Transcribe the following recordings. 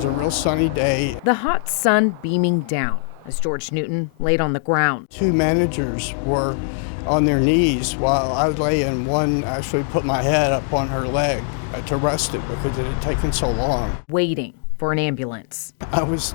was a real sunny day. The hot sun beaming down as George Newton laid on the ground. 2 managers were on their knees while I lay in. One actually put my head up on her leg to rest it because it had taken so long. Waiting for an ambulance.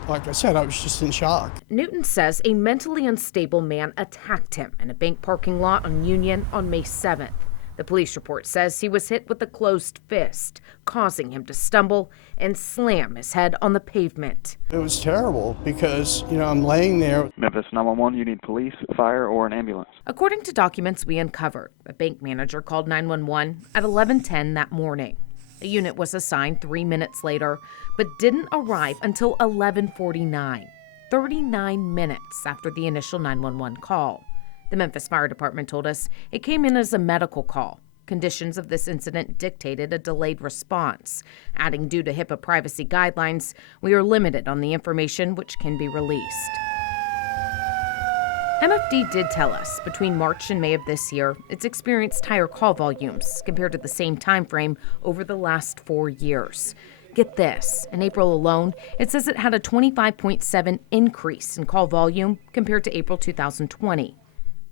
Like I said, I was just in shock. Newton says a mentally unstable man attacked him in a bank parking lot on Union on May 7th. The police report says he was hit with a closed fist, causing him to stumble and slam his head on the pavement. It was terrible because, I'm laying there. Memphis 911, you need police, fire, or an ambulance. According to documents we uncovered, a bank manager called 911 at 11:10 that morning. A unit was assigned 3 minutes later, but didn't arrive until 11:49, 39 minutes after the initial 911 call. The Memphis Fire Department told us it came in as a medical call. Conditions of this incident dictated a delayed response, adding due to HIPAA privacy guidelines, we are limited on the information which can be released. MFD did tell us between March and May of this year, it's experienced higher call volumes compared to the same time frame over the last 4 years. Get this, in April alone, it says it had a 25.7 increase in call volume compared to April 2020.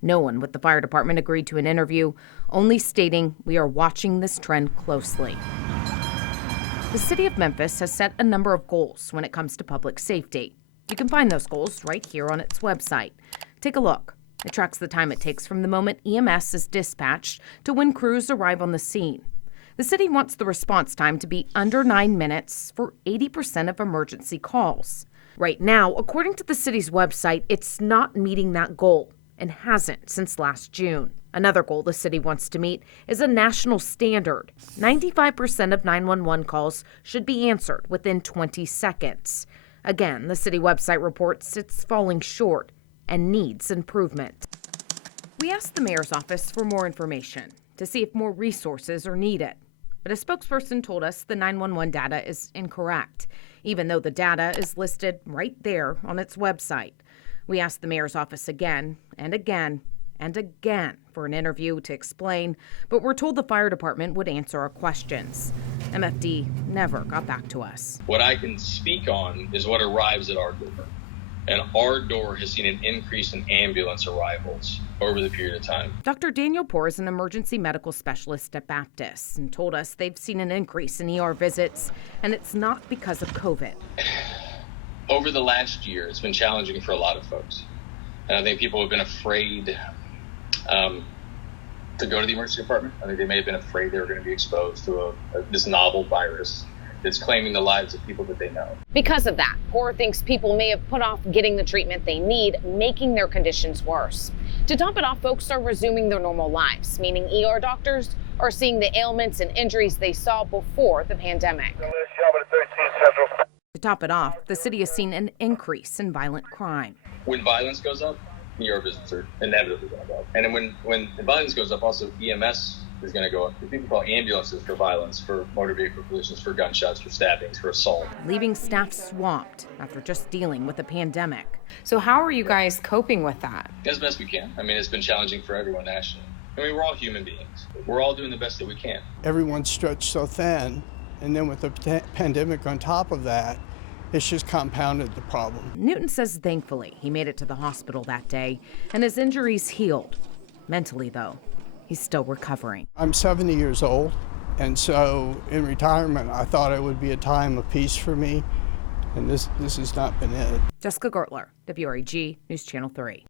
No one with the fire department agreed to an interview, only stating we are watching this trend closely. The city of Memphis has set a number of goals when it comes to public safety. You can find those goals right here on its website. Take a look. It tracks the time it takes from the moment EMS is dispatched to when crews arrive on the scene. The city wants the response time to be under 9 minutes for 80% of emergency calls. Right now, according to the city's website, it's not meeting that goal and hasn't since last June. Another goal the city wants to meet is a national standard. 95% of 911 calls should be answered within 20 seconds. Again, the city website reports it's falling short and needs improvement. We asked the mayor's office for more information to see if more resources are needed. But a spokesperson told us the 911 data is incorrect, even though the data is listed right there on its website. We asked the mayor's office again and again and again for an interview to explain, but we're told the fire department would answer our questions. MFD never got back to us. What I can speak on is what arrives at our door. And our door has seen an increase in ambulance arrivals over the period of time. Dr. Daniel Poor is an emergency medical specialist at Baptist and told us they've seen an increase in ER visits, and it's not because of COVID. Over the last year, it's been challenging for a lot of folks. And I think people have been afraid to go to the emergency department. I think they may have been afraid they were going to be exposed to this novel virus that's claiming the lives of people that they know. Because of that, Poor thinks people may have put off getting the treatment they need, making their conditions worse. To top it off, folks are resuming their normal lives, meaning ER doctors are seeing the ailments and injuries they saw before the pandemic. To top it off, the city has seen an increase in violent crime. When violence goes up, ER visits are inevitably going to go up. And then when the violence goes up, also EMS is going to go up. People call ambulances for violence, for motor vehicle collisions, for gunshots, for stabbings, for assault. Leaving staff swamped after just dealing with a pandemic. So how are you guys coping with that? As best we can. I mean, it's been challenging for everyone nationally. I mean, we're all human beings. We're all doing the best that we can. Everyone's stretched so thin, and then with the pandemic on top of that, it's just compounded the problem. Newton says thankfully he made it to the hospital that day and his injuries healed. Mentally, though, he's still recovering. I'm 70 years old, and so in retirement, I thought it would be a time of peace for me, and this has not been it. Jessica Gertler, WREG News Channel 3.